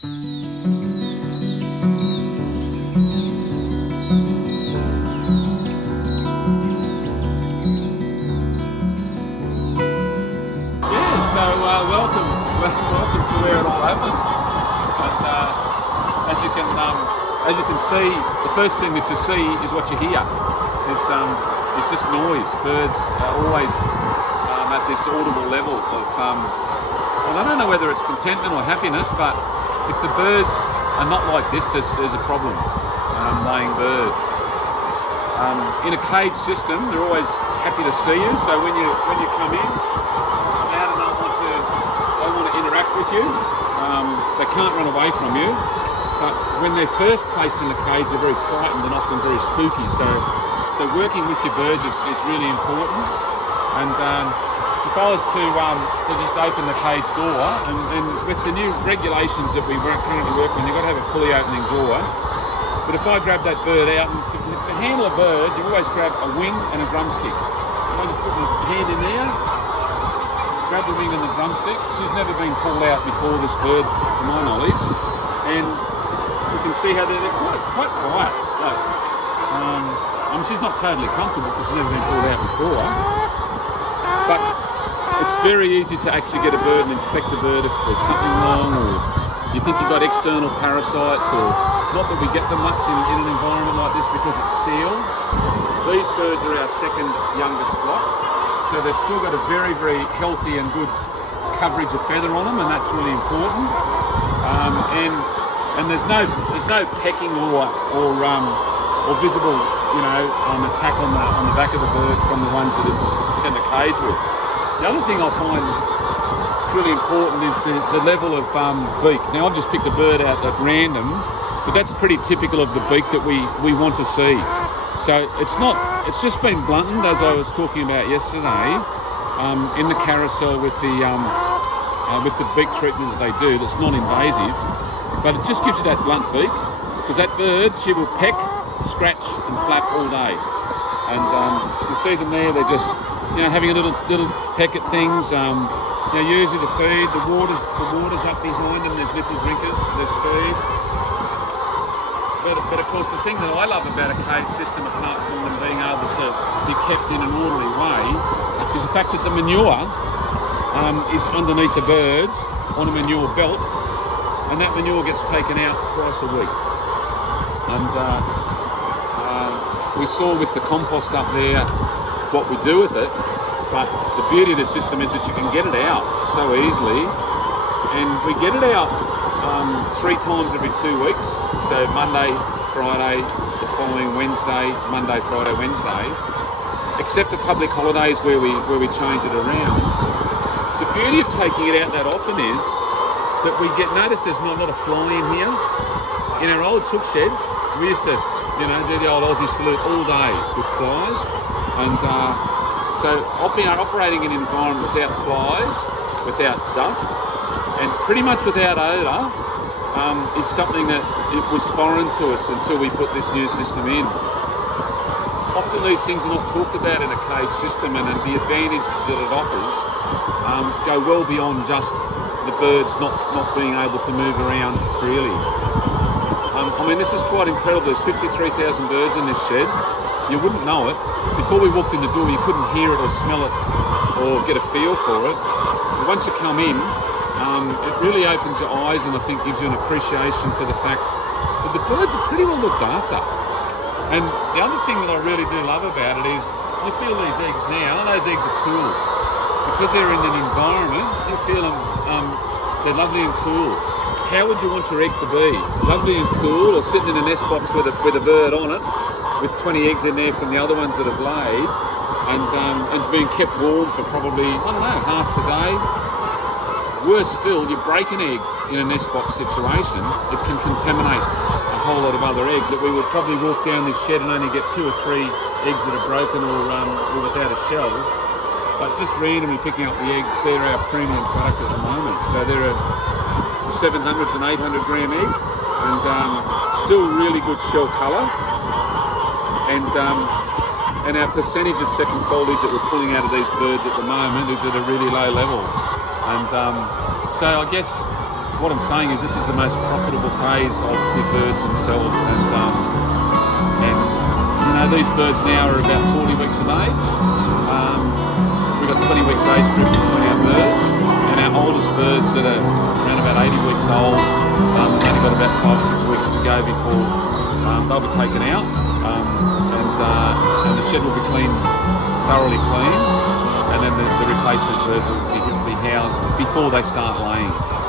Welcome to where it all happens. And as you can see, the first thing that you see is what you hear. It's just noise. Birds are always at this audible level of, well, I don't know whether it's contentment or happiness, but if the birds are not like this, there's a problem. Laying birds. In a cage system, they're always happy to see you. So when you come in, they want to interact with you. They can't run away from you. But when they're first placed in the cage, they're very frightened and often very spooky. So working with your birds is really important. And if I was to just open the cage door, and with the new regulations that we currently work on, you've got to have a fully opening door. But if I grab that bird out, and to handle a bird, you always grab a wing and a drumstick. So I just put my hand in there, grab the wing and the drumstick. She's never been pulled out before, this bird, to my knowledge. And you can see how they're quite quiet. Like, she's not totally comfortable because she's never been pulled out before. But it's very easy to actually get a bird and inspect the bird if there's something wrong, or you think you've got external parasites, or not that we get them much in an environment like this because it's sealed. These birds are our second youngest flock, so they've still got a very, very healthy and good coverage of feather on them, and that's really important. And there's no pecking or visible, attack on the back of the bird from the ones that it's in the cage with. The other thing I find that's really important is the level of beak. Now I've just picked a bird out at random, but that's pretty typical of the beak that we want to see. So it's just been blunted, as I was talking about yesterday, in the carousel with the beak treatment that they do. That's non-invasive, but it just gives you that blunt beak, because that bird, she will peck, scratch and flap all day. And you see them there, they're just having a little peck at things. Usually the feed, the water's up behind them. There's nipple drinkers, there's food. But of course, the thing that I love about a cage system, apart from them being able to be kept in an orderly way, is the fact that the manure is underneath the birds on a manure belt, and that manure gets taken out twice a week. And we saw with the compost up there what we do with it, but the beauty of the system is that you can get it out so easily, and we get it out 3 times every 2 weeks. So Monday, Friday, the following Wednesday, Monday, Friday, Wednesday, except for public holidays where we change it around. The beauty of taking it out that often is that we notice there's not a lot of fly in here. In our old chook sheds, we used to do the old Aussie salute all day with flies, and so operating in an environment without flies, without dust, and pretty much without odour is something that it was foreign to us until we put this new system in. Often these things are not talked about in a cage system, and the advantages that it offers go well beyond just the birds not being able to move around freely. This is quite incredible. There's 53,000 birds in this shed. You wouldn't know it. Before we walked in the door, you couldn't hear it or smell it or get a feel for it. But once you come in, it really opens your eyes, and I think gives you an appreciation for the fact that the birds are pretty well looked after. And the other thing that I really do love about it is, you feel these eggs now, those eggs are cool. Because they're in an environment, you feel them, they're lovely and cool. How would you want your egg to be? Lovely and cool, or sitting in a nest box with a bird on it, with 20 eggs in there from the other ones that have laid, and being kept warm for probably, half the day. Worse still, you break an egg in a nest box situation, it can contaminate a whole lot of other eggs. That we would probably walk down this shed and only get 2 or 3 eggs that are broken or without a shell. But just randomly picking up the eggs, they're our premium product at the moment. So they're a 700 and 800 gram egg, and still really good shell colour. And our percentage of second qualities that we're pulling out of these birds at the moment is at a really low level. And so I guess what I'm saying is this is the most profitable phase of the birds themselves, and you know, these birds now are about 40 weeks of age. We've got 20 weeks age group between our birds, and our oldest birds that are around about 80 weeks old, have only got about 5 or 6 weeks to go before they'll be taken out, and the shed will be thoroughly clean, and then the replacement birds will be housed before they start laying.